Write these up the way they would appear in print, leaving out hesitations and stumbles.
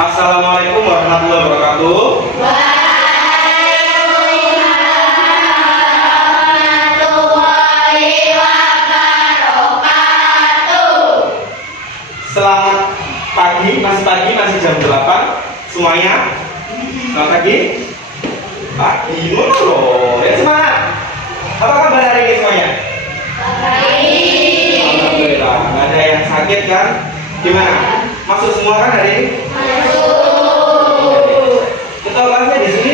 Assalamualaikum warahmatullahi wabarakatuh. Warahmatullahi wabarakatuh. Selamat pagi, masih jam 8 semuanya. Selamat pagi. Pagi, loh. Ya semangat. Apa kabar hari ini semuanya? Baik. Alhamdulillah, nggak ada yang sakit kan? Gimana? Masuk semua kan hari ini? Masuk. Kita kelasnya di sini.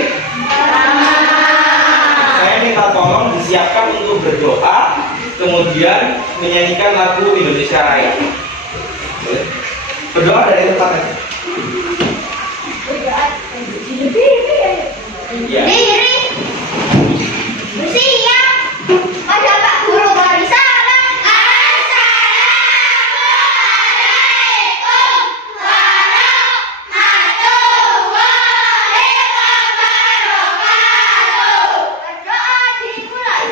Saya minta tolong disiapkan untuk berdoa, kemudian menyanyikan lagu Indonesia Raya. Boleh? Berdoa dari tempat aja. Iya. Bersiap. Pada Pak Guru beri salam. Assalamualaikum warahmatullahi wabarakatuh. Berdoa dimulai.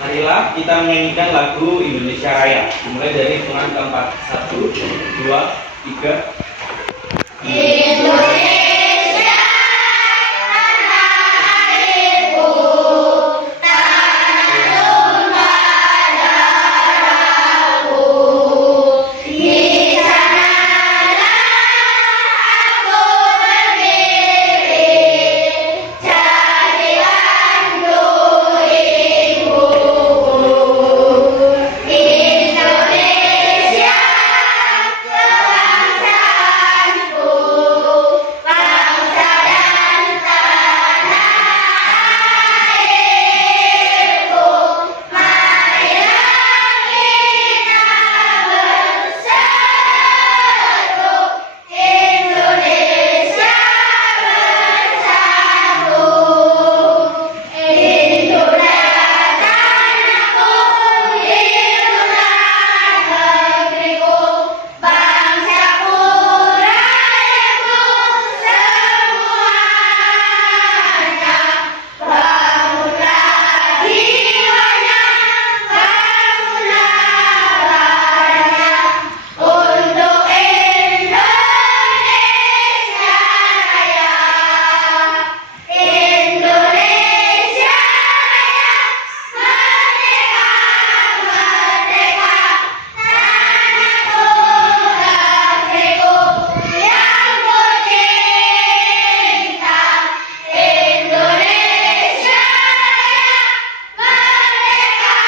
Marilah kita menyanyikan lagu Indonesia Raya. Mulai dari hitungan keempat. 1, 2, 3. Indonesia tanah airku, tanah tumpah darahku. Di sanalah aku berdiri, jadilah untuk ibuku. Indonesia kebangsaanku, bangsa dan tanah airku. Marilah kita bersatu, Indonesia bersatu. Hiduplah tanahku, hiduplah negeriku, bangsaku, rakyatku semuanya. Bangunlah jiwanya, bangunlah badannya untuk Indonesia Raya. Indonesia Raya, merdeka, merdeka, tanahku, negeriku yang ku cinta. Indonesia Raya, merdeka,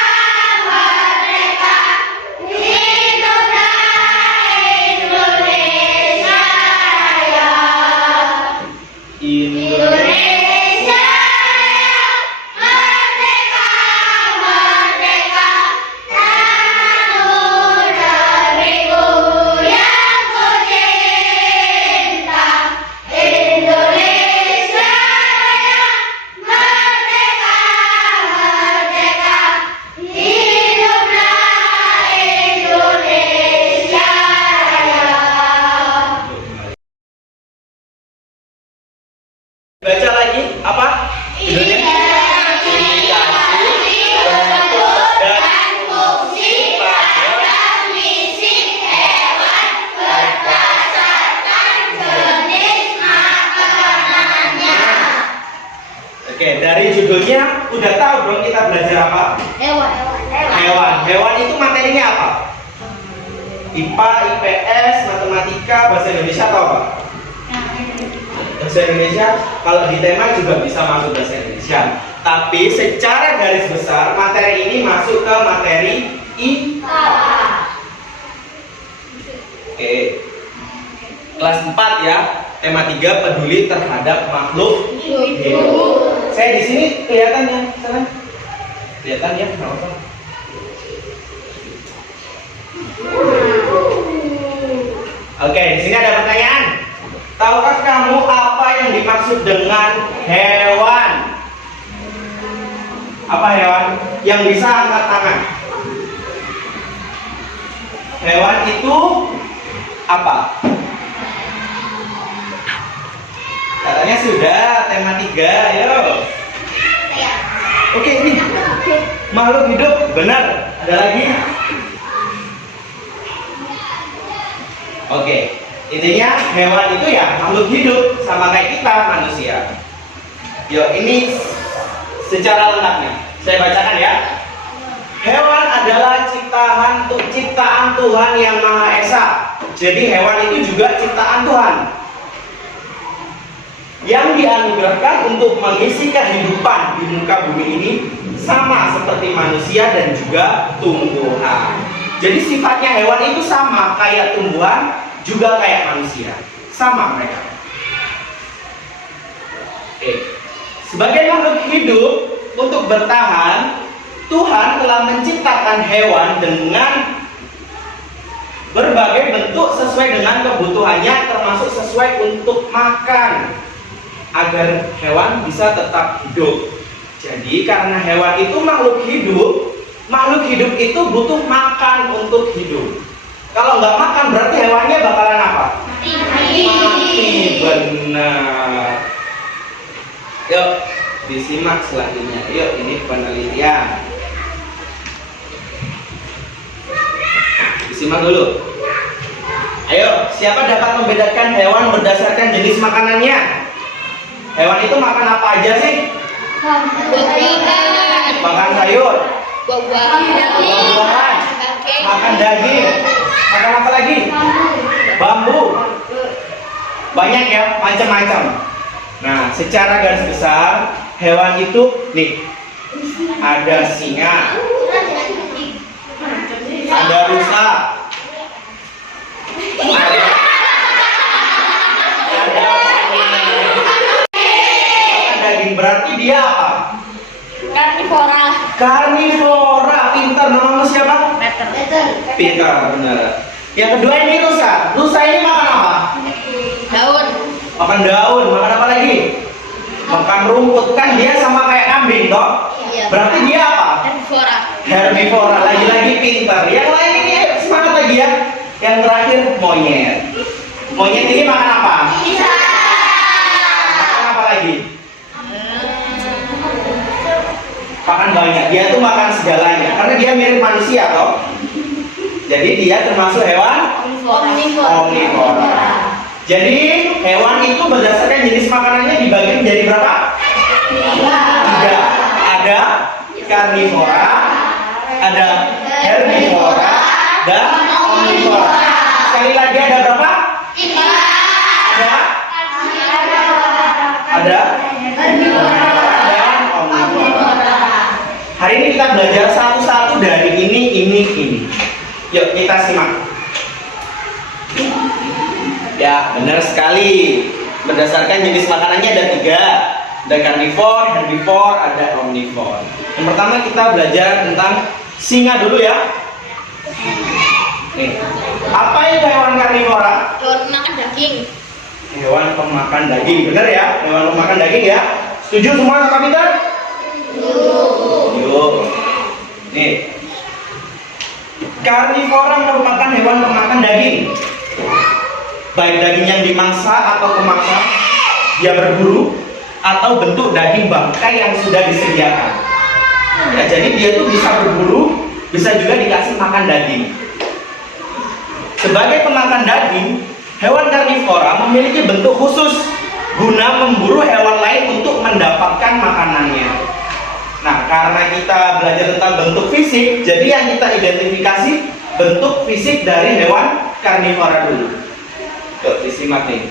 merdeka, hiduplah Indonesia Raya. Indonesia Raya, merdeka, merdeka, tanahku, negeriku yang ku cinta. Indonesia Raya, merdeka, merdeka, hiduplah Indonesia Raya. Baca lagi apa? Oke, dari judulnya udah tahu dong kita belajar apa? Hewan. Hewan itu materinya apa? IPA, IPS, matematika, bahasa Indonesia atau apa? Bahasa Indonesia, kalau di tema juga bisa masuk bahasa Indonesia. Tapi secara garis besar materi ini masuk ke materi IPA. Oke. Kelas 4 ya. Tema 3 peduli terhadap makhluk hidup. Saya di sini kelihatan ya, sana. Kelihatan ya, enggak apa-apa. Oke, di sini ada pertanyaan. Tahukah kamu apa yang dimaksud dengan hewan? Apa hewan yang bisa angkat tangan? Hewan itu apa? Katanya sudah, tema 3, ayo. Oke, ini makhluk hidup, benar. Ada lagi? Oke, intinya hewan itu ya makhluk hidup sama kayak kita manusia. Yuk, ini secara lengkapnya saya bacakan ya. Hewan adalah ciptaan Tuhan yang Maha Esa. Jadi hewan itu juga ciptaan Tuhan yang dianugerahkan untuk mengisi kehidupan di muka bumi ini, sama seperti manusia dan juga tumbuhan. Jadi sifatnya hewan itu sama kayak tumbuhan, juga kayak manusia, sama mereka. Oke. Sebagai makhluk hidup, untuk bertahan, Tuhan telah menciptakan hewan dengan berbagai bentuk sesuai dengan kebutuhannya, termasuk sesuai untuk makan, agar hewan bisa tetap hidup. Jadi karena hewan itu makhluk hidup itu butuh makan untuk hidup. Kalau nggak makan berarti hewannya bakalan apa? Mati. Benar. Yuk, disimak selanjutnya. Yuk, ini penelitian. Disimak dulu. Ayo, siapa dapat membedakan hewan berdasarkan jenis makanannya? Hewan itu makan apa aja sih? Makan sayur, buah-buahan, makan daging, makan apa lagi? Bambu. Banyak ya, macam-macam. Nah, secara garis besar, hewan itu nih, ada singa, ada rusa, daging, berarti dia apa? Karnivora. Pintar. Namamu siapa? Pintar, benar. Yang kedua ini rusa. Rusa ini makan apa? Daun. Makan daun. Makan apa lagi? Makan rumput. Kan dia sama kayak kambing toh? Iya. Berarti dia apa? Herbivora. Lagi-lagi pintar. Yang lain ini semangat lagi ya. Yang terakhir monyet. Monyet ini makan apa? Makan apa lagi? Makan banyak. Dia tuh makan segalanya karena dia mirip manusia toh. Jadi dia termasuk hewan omnivora. Jadi hewan itu berdasarkan jenis makanannya dibagi menjadi berapa? 3. Ada karnivora, ada herbivora, dan omnivora. Sekali lagi ada berapa? 3. Ada hari ini kita belajar satu-satu dari ini. Yuk kita simak. Ya, benar sekali. Berdasarkan jenis makanannya ada 3. Ada karnivor, herbivor, ada omnivor. Yang pertama kita belajar tentang singa dulu ya. Nih, apa itu hewan karnivora? Makan daging. Hewan pemakan daging, benar ya? Hewan pemakan daging ya. Setuju semua sama Peter? Yuk. Nih. Karnivora merupakan hewan pemakan daging. Baik daging yang dimangsa atau kemaksa, dia berburu, atau bentuk daging bangkai yang sudah disediakan. Ya, jadi dia tuh bisa berburu, bisa juga dikasih makan daging. Sebagai pemakan daging, hewan karnivora memiliki bentuk khusus guna memburu hewan lain untuk mendapatkan makanannya. Nah, karena kita belajar tentang bentuk fisik, jadi yang kita identifikasi bentuk fisik dari hewan karnivora dulu. Yuk, disimak nih.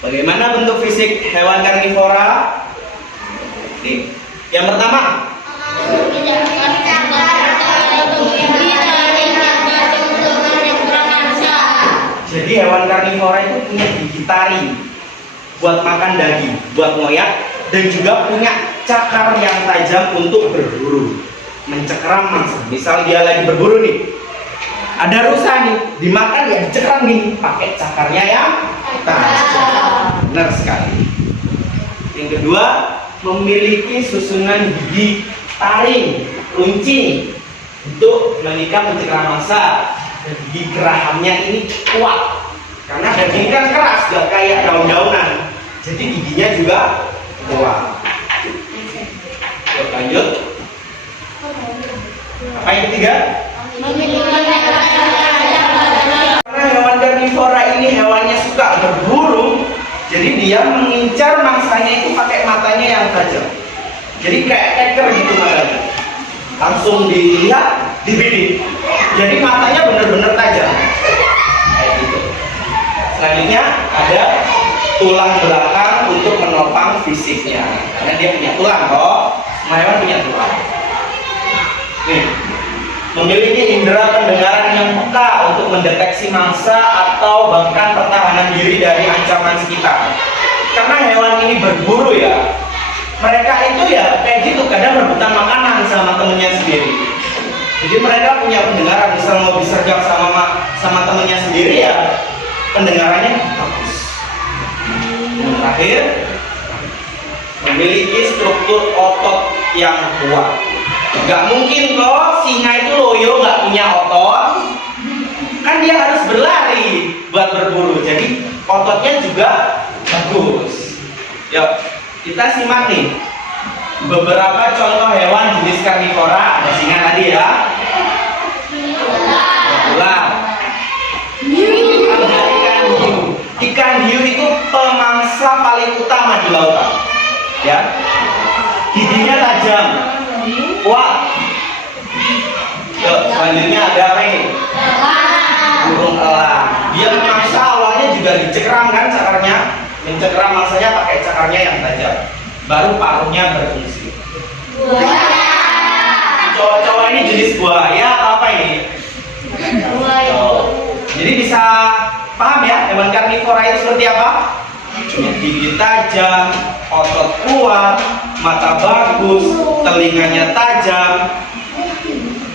Bagaimana bentuk fisik hewan karnivora? Nih, yang pertama. Jadi hewan karnivora itu punya gigi taring buat makan daging, buat ngoyak, dan juga punya cakar yang tajam untuk berburu, mencekram mangsa. Misal dia lagi berburu nih, ada rusa nih, dimakan ya dicekram gini, pakai cakarnya yang tajam. Benar sekali. Yang kedua, memiliki susunan gigi taring, runcing untuk mencegah mangsa. Dan gigi gerahamnya ini kuat karena daging kan keras, gak kayak daun-daunan, jadi giginya juga kuat. Yuk, lanjut. Apa yang ketiga? Karena hewan karnivora ini hewannya suka berburu, jadi dia mengincar mangsanya itu pakai matanya yang tajam. Jadi kayak eker gitu matanya. Langsung dilihat, dibidik. Jadi matanya benar-benar tajam. Kayak gitu. Selanjutnya ada tulang belakang untuk menopang fisiknya. Karena dia punya tulang kok. Semua hewan punya tulang. Nih, memiliki indera pendengaran yang peka untuk mendeteksi mangsa atau bahkan pertahanan diri dari ancaman sekitar. Karena hewan ini berburu ya, mereka itu ya kayak gitu, kadang rebutan makanan sama temennya sendiri. Jadi mereka punya pendengaran, misal mau disergap sama temennya sendiri ya, pendengarannya bagus. Yang terakhir, memiliki struktur otot yang kuat. Gak mungkin kok singa itu loyo gak punya otot, kan dia harus berlari buat berburu, jadi ototnya juga bagus. Yuk, kita simak nih beberapa contoh hewan jenis karnivora. Ada singa tadi ya, ular, ada ikan hiu. Ikan hiu itu pemangsa paling utama di lautan ya, giginya tajam, kuat. Yuk, selanjutnya ada apa ini? Burung elang. Dia memangsa awalnya juga dicekram kan cakarnya, mencekram mangsanya pakai cakarnya yang tajam, baru paruhnya berfungsi. Cowok-cowok ini jenis buaya atau apa ini? Jadi bisa paham ya hewan karnivora itu seperti apa? Gigi tajam, otot kuat, mata bagus, telinganya tajam.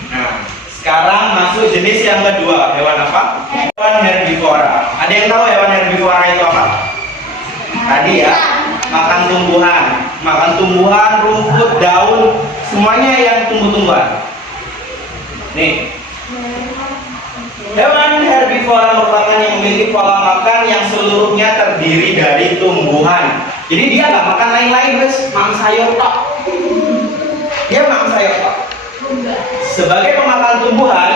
Nah, sekarang masuk jenis yang kedua, hewan apa? Hewan herbivora. Ada yang tahu hewan herbivora itu apa? Tadi ya, makan tumbuhan, rumput, daun, semuanya yang tumbuh-tumbuhan. Nih, hewan herbivora merupakan yang memiliki pola makan yang seluruhnya terdiri dari tumbuhan. Jadi dia nggak makan lain-lain, guys, makan sayur tok. Dia makan sayur tok. Sebagai pemakan tumbuhan,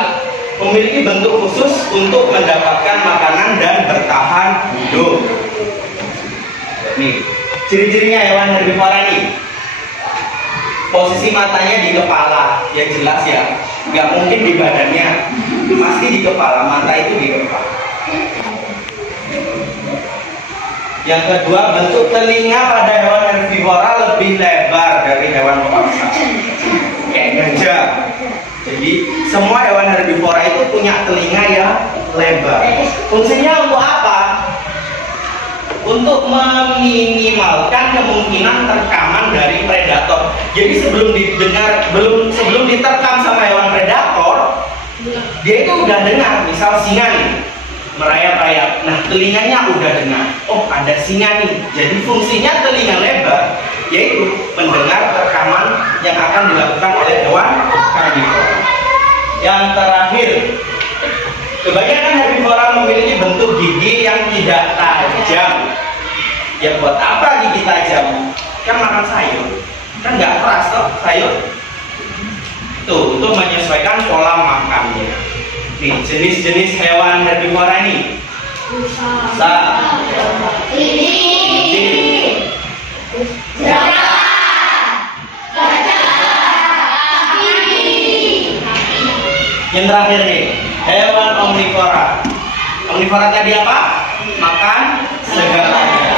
memiliki bentuk khusus untuk mendapatkan makanan dan bertahan hidup. Nih, ciri-cirinya hewan herbivora ini. Posisi matanya di kepala, ya jelas ya, nggak mungkin di badannya, pasti di kepala, mata itu di kepala. Yang kedua, bentuk telinga pada hewan herbivora lebih lebar dari hewan pemangsa, kayak gajah. Jadi semua hewan herbivora itu punya telinga yang lebar. Fungsinya untuk apa? Untuk meminimalkan kemungkinan terkaman dari predator. Jadi sebelum diterkam sama hewan predator, dia itu udah dengar, misal singa nih merayap-rayap, nah telinganya udah dengar, oh ada singa nih. Jadi fungsinya telinga lebar yaitu mendengar rekaman yang akan dilakukan oleh hewan karnivora. Yang terakhir, kebanyakan herbivora memiliki bentuk gigi yang tidak tajam. Ya buat apa gigi tajam? Kan makan sayur, kan nggak keras toh sayur. Tuh, untuk menyesuaikan pola makannya. Nih, jenis-jenis hewan herbivora ini. Rusa, yang terakhir nih, hewan omnivora. Omnivora tadi apa? Makan segalanya.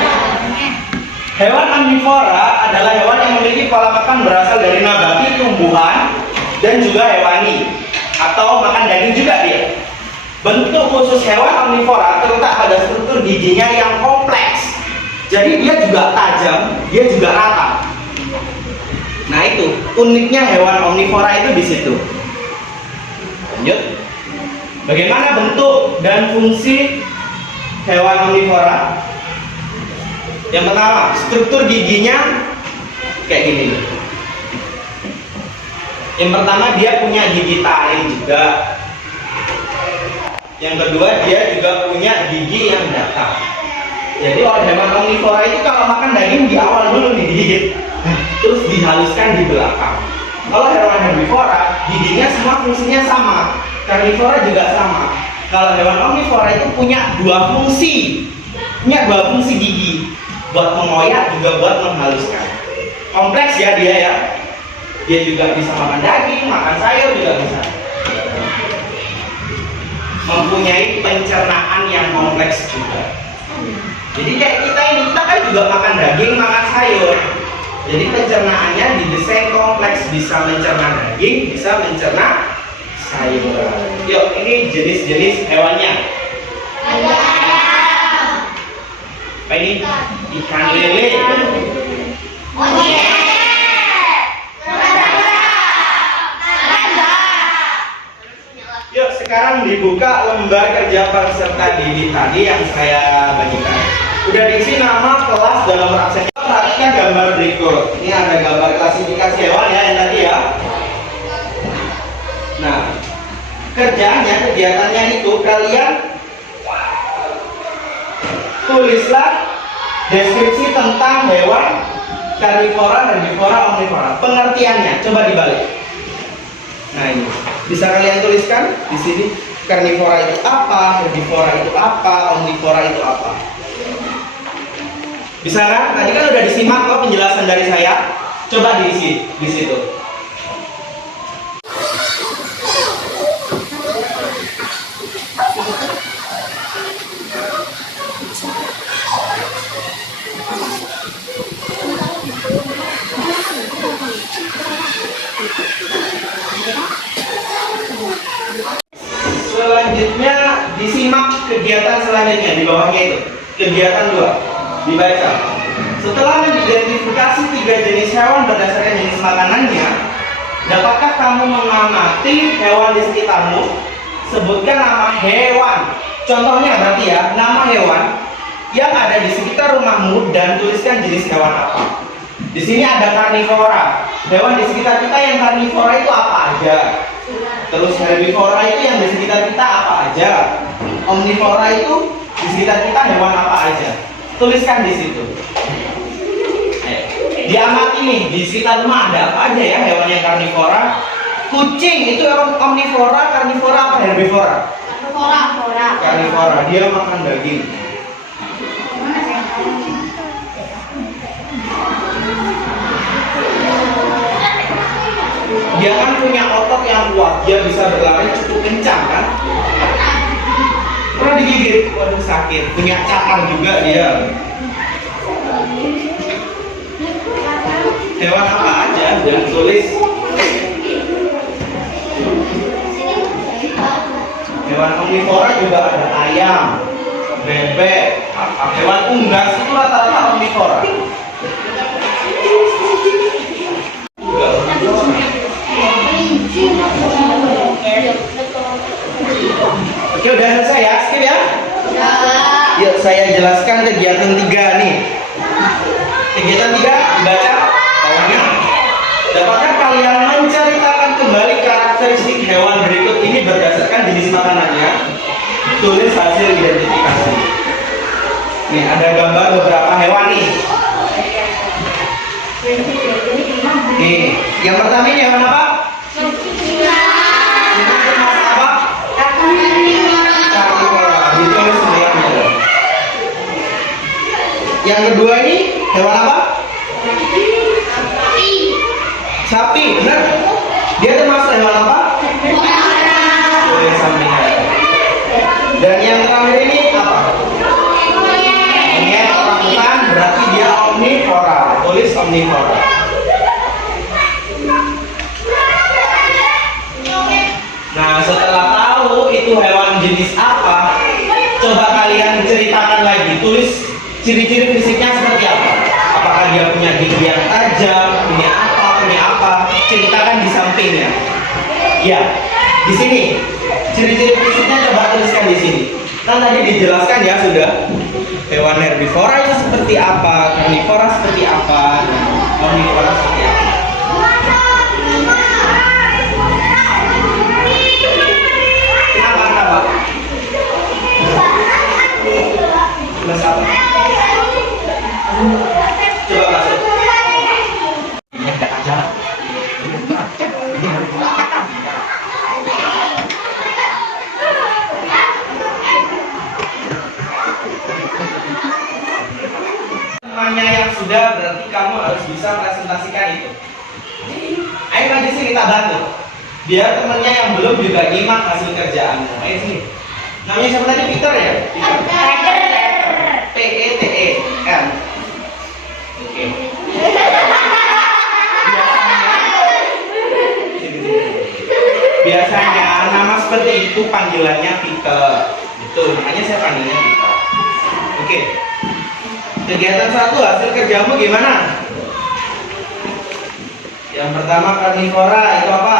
Hewan omnivora adalah hewan yang memiliki pola makan berasal dari nabati, tumbuhan, dan juga hewani, atau makan daging juga dia. Bentuk khusus hewan omnivora terletak pada struktur giginya yang kompleks. Jadi dia juga tajam, dia juga rata. Nah itu uniknya hewan omnivora itu di situ. Lanjut. Bagaimana bentuk dan fungsi hewan omnivora? Yang pertama, struktur giginya kayak gini nih. Yang pertama dia punya gigi taring juga. Yang kedua dia juga punya gigi yang datar. Jadi kalau hewan omnivora itu kalau makan daging di awal dulu nih digigit, terus dihaluskan di belakang. Kalau hewan herbivora giginya semua fungsinya sama, karnivora juga sama. Kalau hewan omnivora itu punya dua fungsi gigi, buat mengoyak juga buat menghaluskan. Kompleks ya dia ya. Dia juga bisa makan daging, makan sayur juga bisa. Mempunyai pencernaan yang kompleks juga. Jadi kayak kita kan juga makan daging, makan sayur. Jadi pencernaannya didesain kompleks, bisa mencerna daging, bisa mencerna sayur. Yuk, ini jenis-jenis hewannya. Apa ini? Ikan lele. Yuk, sekarang dibuka lembar kerja peserta didik tadi yang saya bagikan. Udah diisi nama, kelas, dan nomor absen. Perhatikan gambar berikut. Ini ada gambar klasifikasi hewan ya yang tadi ya. Nah, kegiatannya itu kalian tulislah deskripsi tentang hewan karnivora, herbivora, omnivora. Pengertiannya, coba dibalik. Nah ini, bisa kalian tuliskan di sini. Karnivora itu apa, herbivora itu apa, omnivora itu apa. Bisa kan? Tadi kan udah disimak kok penjelasan dari saya. Coba diisi di situ. Selanjutnya disimak kegiatan selanjutnya di bawahnya itu. Kegiatan 2. Dibaca. Setelah mengidentifikasi 3 jenis hewan berdasarkan jenis makanannya, dapatkah kamu mengamati hewan di sekitarmu? Sebutkan nama hewan. Contohnya berarti ya, nama hewan yang ada di sekitar rumahmu dan tuliskan jenis hewan apa. Di sini ada karnivora. Hewan di sekitar kita yang karnivora itu apa aja? Terus herbivora itu yang di sekitar kita apa aja? Omnivora itu di sekitar kita hewan apa aja? Tuliskan di situ. Diamati nih, di sekitar rumah ada apa aja ya hewan yang karnivora? Kucing itu omnivora, karnivora apa herbivora? Karnivora, dia makan daging. Dia kan punya otot yang kuat, dia bisa berlari cukup kencang kan? Pernah digigit, waduh sakit. Punya cakar juga dia. Hewan apa aja dan tulis. Hewan omnivora juga ada ayam, bebek, hewan unggas itu rata-rata omnivora. Oke, udah selesai ya, skip ya. Yuk saya jelaskan kegiatan 3 nih. Kegiatan 3 dibaca bawahnya. Dapatkah kalian menceritakan kembali karakteristik hewan berikut ini berdasarkan jenis makanannya? Tulis hasil identifikasi. Nih ada gambar beberapa hewan nih. Nih, yang pertama ini hewan apa? Yang kedua ini hewan apa? Sapi, benar? Dia termasuk hewan apa? Sampingan. Dan yang terakhir ini apa? Monyet, orangutan, berarti dia omnivora. Tulis omnivora. Nah, setelah tahu itu hewan jenis apa, coba kalian ceritakan lagi. Tulis ciri-ciri fisiknya seperti apa? Apakah dia punya gigi yang tajam, punya apa? Ceritakan di sampingnya. Ya, di sini ciri-ciri fisiknya coba tuliskan di sini. Kan tadi dijelaskan ya sudah. Hewan herbivora itu seperti apa, karnivora seperti apa. Omnivora seperti apa? Kenapa? Plus apa? Coba masuk. Temannya yang sudah berarti kamu harus bisa presentasikan itu. Ayo maju sini kita bantu. Biar temennya yang belum juga nyimak hasil kerjaanmu. Ayo sini. Namanya siapa tadi? Peter ya? Peter. Oke. Biasanya nama seperti itu panggilannya Peter. Betul, makanya saya panggilnya Peter. Oke. Kegiatan 1, hasil kerjamu gimana? Yang pertama karnivora, itu apa?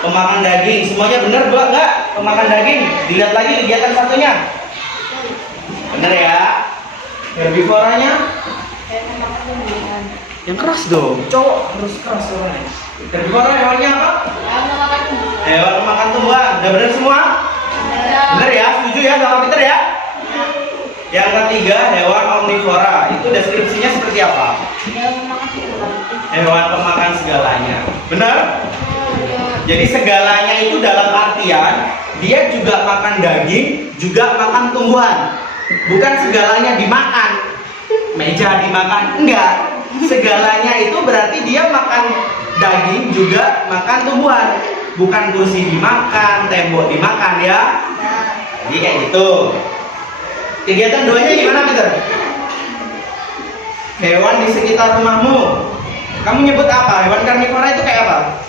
Pemakan daging. Semuanya benar dua enggak? Pemakan daging. Dilihat lagi kegiatan satunya. Benar ya? Herbivoranya? Yang keras dong. Cowok harus keras suaranya. Herbivora hewannya apa? Hewan pemakan tumbuhan. Udah benar semua? Benar ya? Setuju ya sama Peter ya? Yang ketiga, hewan omnivora. Itu deskripsinya seperti apa? Hewan pemakan segalanya. Benar? Jadi segalanya itu dalam artian dia juga makan daging, juga makan tumbuhan. Bukan segalanya dimakan. Meja dimakan, enggak. Segalanya itu berarti dia makan daging juga makan tumbuhan. Bukan kursi dimakan, tembok dimakan ya. Jadi kayak gitu. Kegiatan 2-nya gimana Peter? Hewan di sekitar rumahmu. Kamu nyebut apa? Hewan karnivora itu kayak apa?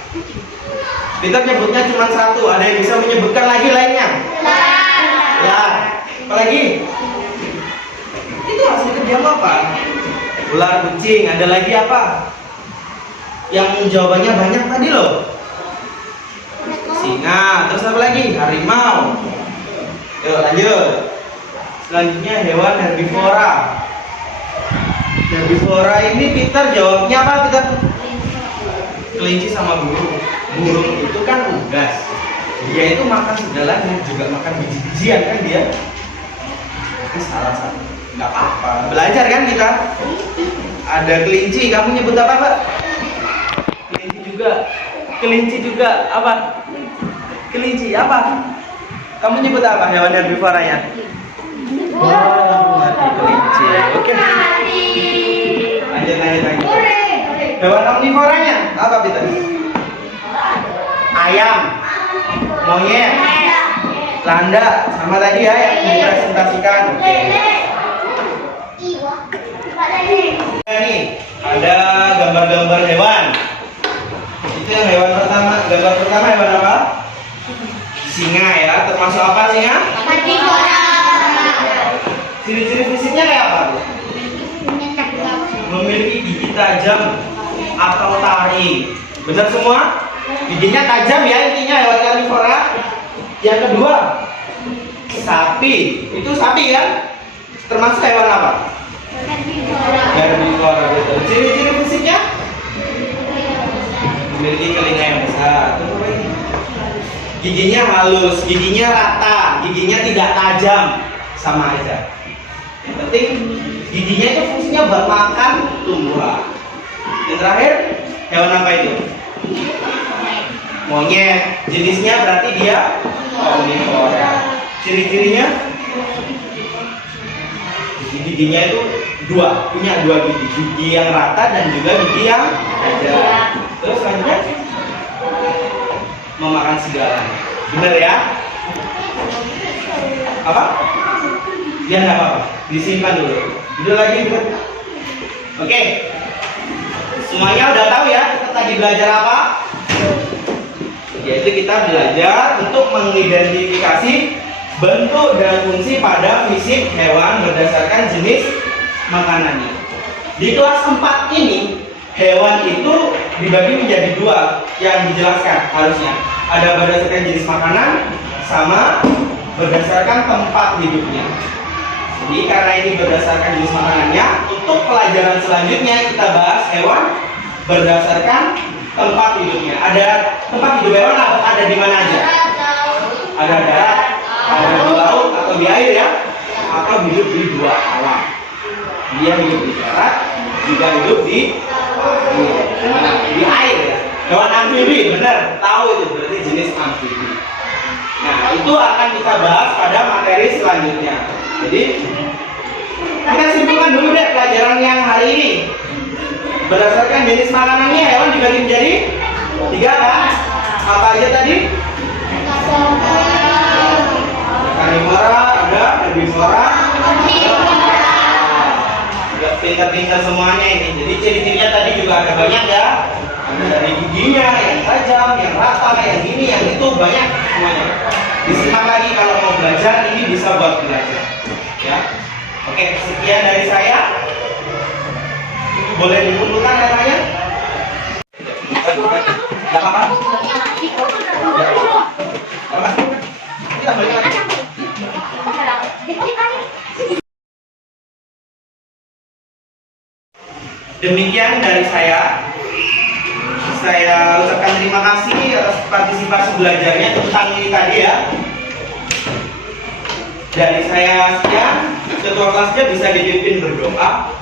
Peter nyebutnya cuma 1. Ada yang bisa menyebutkan lagi lainnya? Ya. Apalagi? Itu hasil kerjamu apa? Ular, kucing. Ada lagi apa? Yang jawabannya banyak tadi loh. Singa. Terus apa lagi? Harimau. Yuk lanjut. Selanjutnya hewan herbivora. Herbivora ini Peter jawabnya apa Peter? Kelinci sama burung. Burung itu kan unggas. Dia itu makan segalanya, juga makan biji-bijian kan dia. Itu salah satu. Nggak apa-apa. Belajar kan kita? Ada kelinci. Kamu nyebut apa Pak? Kelinci juga apa? Kelinci apa? Kamu nyebut apa hewan herbivoranya? Mati kelinci. Oke. Lanjut. Hewan omnivoranya apa Peter? Ayam, monyet, landa, sama tadi ya yang dipresentasikan. Oke. Nih ada gambar-gambar hewan. Itu yang hewan pertama. Gambar pertama hewan apa? Singa ya. Termasuk apa singa? Herbivora. Ciri-ciri fisiknya kayak apa? Memiliki gigi tajam atau taring. Benar semua? Giginya tajam ya intinya hewan karnivora. Yang kedua, sapi. Itu sapi kan? Termasuk hewan apa? Herbivora. Betul. Ciri-ciri fisiknya? Memiliki telinga yang besar. Giginya halus, giginya rata, giginya tidak tajam, sama aja. Yang penting giginya itu fungsinya buat makan tumbuhan. Yang terakhir, hewan apa itu? Monyet. Jenisnya berarti dia omnivora. Ciri-cirinya? Giginya itu punya dua gigi. Gigi yang rata dan juga gigi yang tajam. Terus selanjutnya memakan segalanya. Bener ya? Apa? Ya nggak apa-apa. Disimpan dulu. Dulu lagi. Oke. Semuanya udah tahu ya kita tadi belajar apa? Yaitu kita belajar untuk mengidentifikasi bentuk dan fungsi pada fisik hewan berdasarkan jenis makanannya. Di kelas 4 ini hewan itu dibagi menjadi 2 yang dijelaskan harusnya. Ada berdasarkan jenis makanan sama berdasarkan tempat hidupnya. Jadi karena ini berdasarkan jenis makanannya, untuk pelajaran selanjutnya kita bahas hewan berdasarkan tempat hidupnya. Ada tempat hidup hewan ada di mana aja? Ada darat, ada di laut atau di air ya? Atau hidup di dua alam. Dia hidup di darat, juga hidup di air ya. Hewan amfibi, benar, tahu itu berarti jenis amfibi. Nah, itu akan kita bahas pada materi selanjutnya. Jadi kita simpulkan dulu deh pelajaran yang hari ini. Berdasarkan jenis makanannya, hewan dibagi menjadi 3 kan? Apa aja tadi? Karnivora, ada herbivora, pintar-pintar semuanya ini. Jadi ciri-cirinya tadi juga ada banyak ya. Ada dari giginya, yang tajam, yang rata, yang ini, yang itu, banyak semuanya. Disimak lagi kalau mau belajar, ini bisa buat belajar. Ya. Oke, sekian dari saya. Boleh dikumpulkan namanya? Gak apa-apa. Kita balik lagi. Demikian dari saya. Saya ucapkan terima kasih atas partisipasi belajarnya tentang ini tadi ya. Dari saya sekian. Ketua kelasnya bisa dipimpin berdoa.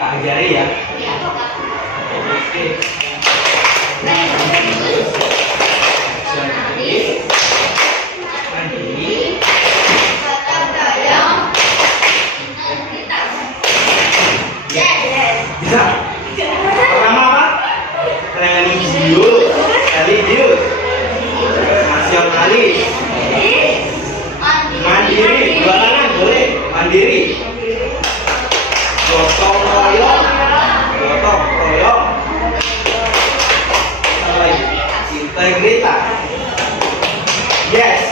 Ajari ya. Oke. Bisa. Pertama apa? Religius, religius, nasionalis, mandiri, dua tangan boleh, mandiri. Gotong royong, gotong royong. Apa lagi? Integritas. Yes.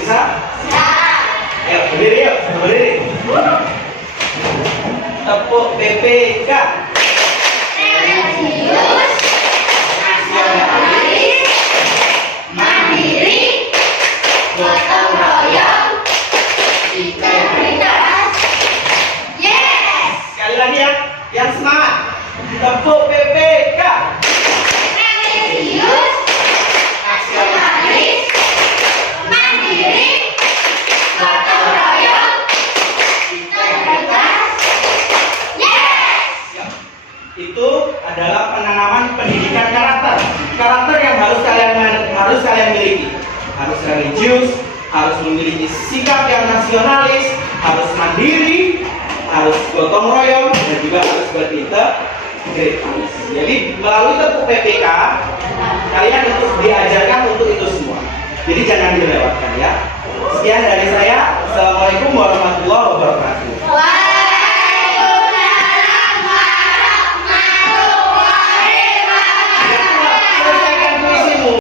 Bisa? Yuk, berdiri yuk, berdiri. Tepuk BPK. Religius, nasionalis, mandiri, gotong royong, integritas. Yes. Sekali lagi ya, yang semangat. Tepuk BPK. Religius, nasionalis, mandiri, gotong royong, integritas. Yes. Ya. Itu adalah penanaman pendidikan karakter. Karakter yang harus kalian miliki. Harus religius, harus memiliki sikap yang nasionalis, harus mandiri, harus gotong royong, dan juga harus berintegritas. Jadi melalui tepuk PPK kalian untuk diajarkan untuk itu semua. Jadi jangan dilewatkan ya. Sekian dari saya. Assalamualaikum warahmatullahi wabarakatuh.